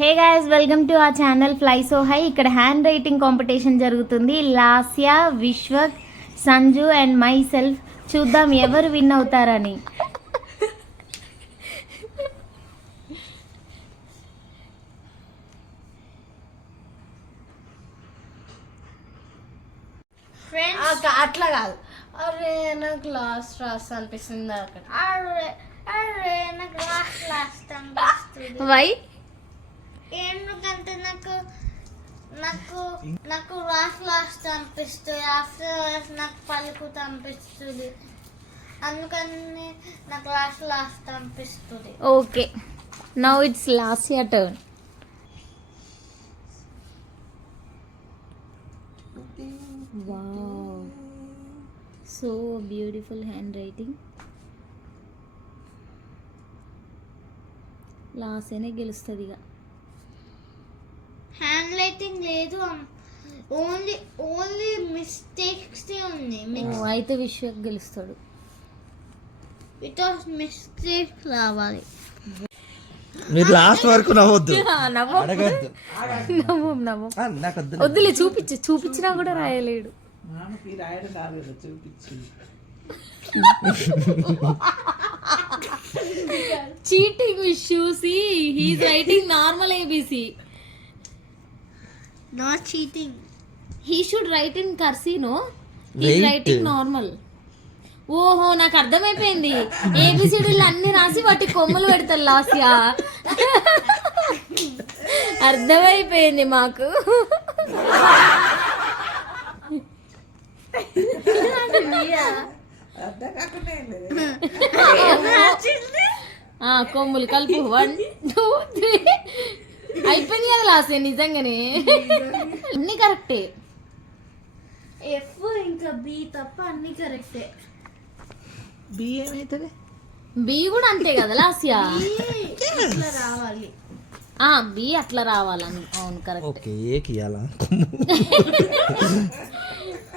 Hey guys, welcome to our channel fly so high. ఇక్కడ hand writing competition జరుగుతుంది. Lasya, Vishwak, Sanju and my self. చూద్దాం ఎవరు win అవుతారని. అట్లా కాదు. అరే నాకు లాస్ట్ రాస్తా అనిపిస్తుంది. అరే నాకు లాస్ట్ అనిపిస్తుంది. వై? ఎందుకంటే నాకు నాకు నాకు లాస్ట్ అనిపిస్తుంది. ఆఫ్టర్ నాకు పలుకుతూ అనిపిస్తుంది. అందుకని నాకు లాస్ట్ అనిపిస్తుంది. Okay, now it's Lasya turn. Wow, so beautiful handwriting. లాస్యనే గెలుస్తుంది ఇక. హ్యాండ్ రైటింగ్ లేదు, ఓన్లీ మిస్టేక్స్ ఉంది. అయితే విశ్వక్ గెలుస్తాడు. వితౌట్ మిస్టేక్స్ రావాలి. మీరు లాస్ట్ వరకు నవ్వద్దు, అడగద్దు. వద్దులే, చూపించినా కూడా రాయలేడు. చీటింగ్ చూసి he's writing normal ABC. Not cheating. He should write in కర్సీనో, హీస్ రైటింగ్ నార్మల్. ఓహో, నాకు అర్థమైపోయింది. ఏబిసిడీలు అన్ని రాసి వాటి కొమ్మలు పెడతారు లాస్యా. అర్థమైపోయింది మాకు. కొమ్ములు కలుపు. 1 2 3 అయిపోయింది కదా లాస్యా. నిజంగానే అన్ని కరెక్టే. ఎఫ్ ఇంకా బి తప్ప అన్ని కరెక్టే. బి ఏమైతుంది? బి కూడా అంతే కదా లాస్యా. ఇట్లా రావాలి. బి అట్లా రావాలని. అవును, కరెక్ట్. ఓకే, ఏకియాలా?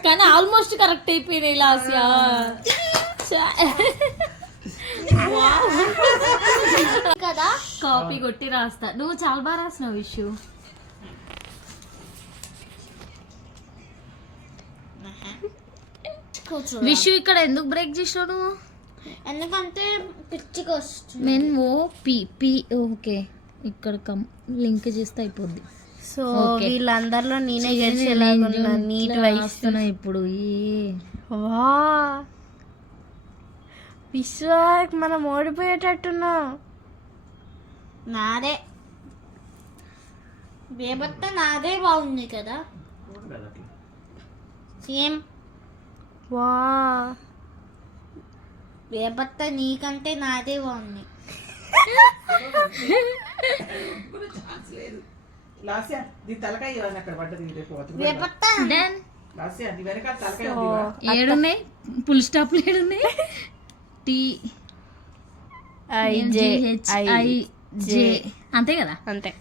కానీ ఆల్మోస్ట్ కరెక్ట్ అయిపోయినాయి లాస్యా. కదా కాపీ కొట్టి రాస్తా. నువ్వు చాలా బాగా రాసినావు విషు. విషు ఇక్కడ ఎందుకు బ్రేక్ చేసినావు నువ్వు? ఎందుకంటే పిచ్చికి వస్తుంది. Men O P P. Okay, ఇక్కడ లింక్ చేస్తే అయిపోద్ది. సో వీళ్ళందరిలో నేనే గెలిచేలాగా నీట్ వస్తున్నా ఇప్పుడు. వా విశ్వాక్, మనం ఓడిపోయేటట్టున్నాం. నాదే బేబత్త నాదే బాగుంది కదా. సేమ్. వా బేబత్త నీకంటే నాదే బాగుంది. బేబత్త ఏడున్నాయి ఫుల్ స్టాప్లు. ఏడున్నాయి? TIJHIJ అంతే కదా. అంతే.